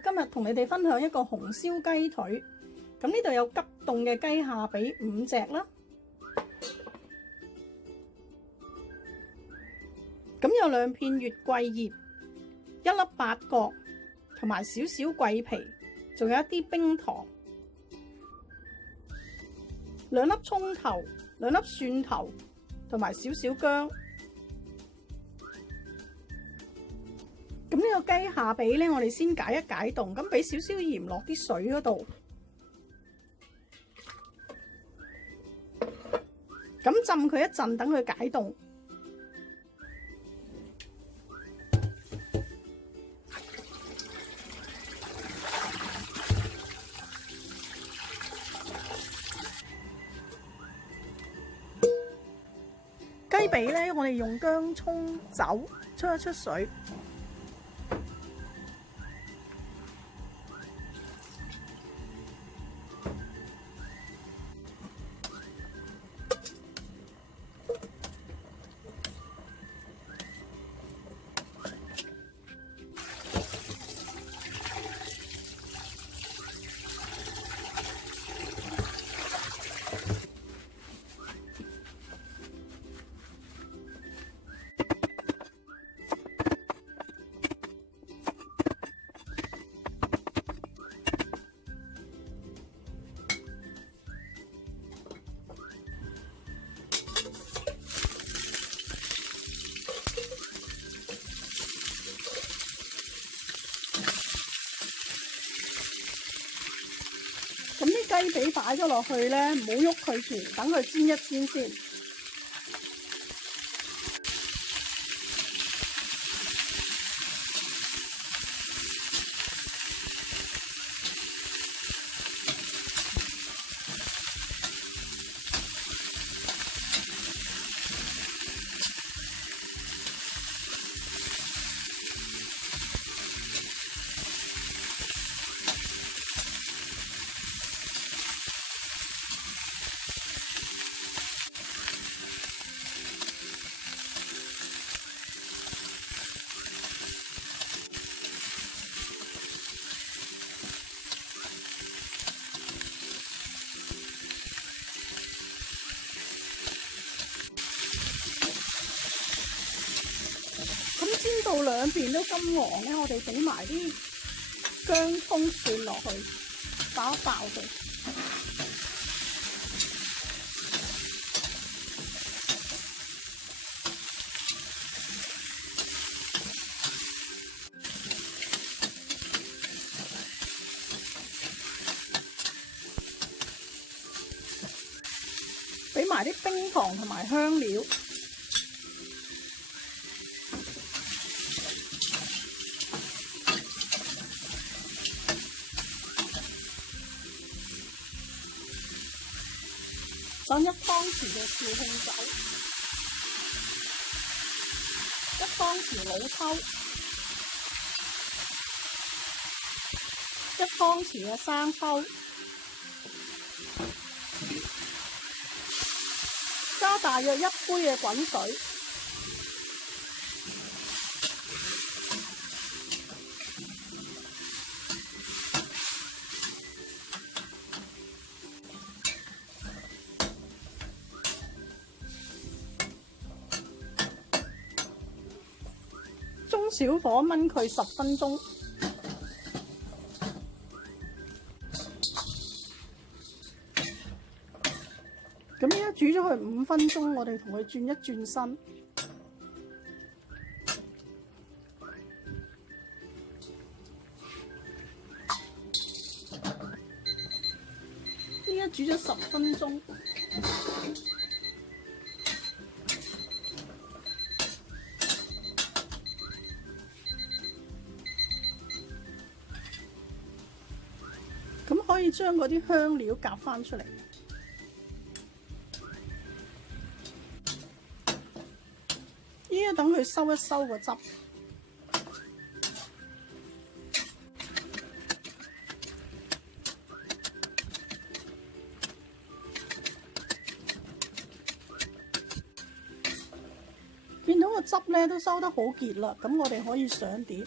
今日同你哋分享一個紅燒雞腿。咁呢度有急凍嘅雞下髀5隻啦，咁有2片月桂葉、1粒八角同埋少少桂皮，仲有一啲冰糖、2粒葱頭、2粒蒜頭同埋少少薑。咁呢個雞下髀呢，我哋先解一解凍，咁俾少少鹽落啲水嗰度，咁浸佢一陣，等佢解凍。雞髀呢，我哋用薑葱酒出一出水。咁啲雞髀擺咗落去咧，唔好喐佢住，等佢煎一煎先。煎到2邊都金黃咧，我哋俾埋啲薑葱蒜落去，爆一爆佢。俾埋啲冰糖同埋香料。放1湯匙嘅紹興酒，1湯匙老抽，1湯匙嘅生抽，加大約1杯嘅滾水。中小火燜佢10分鐘。咁依家煮咗佢5分鐘，我哋同佢轉一轉身。依家煮咗10分鐘。咁可以將嗰啲香料夾返出嚟，依家等佢收一收個汁。見到個汁咧都收得好結啦，咁我哋可以上碟。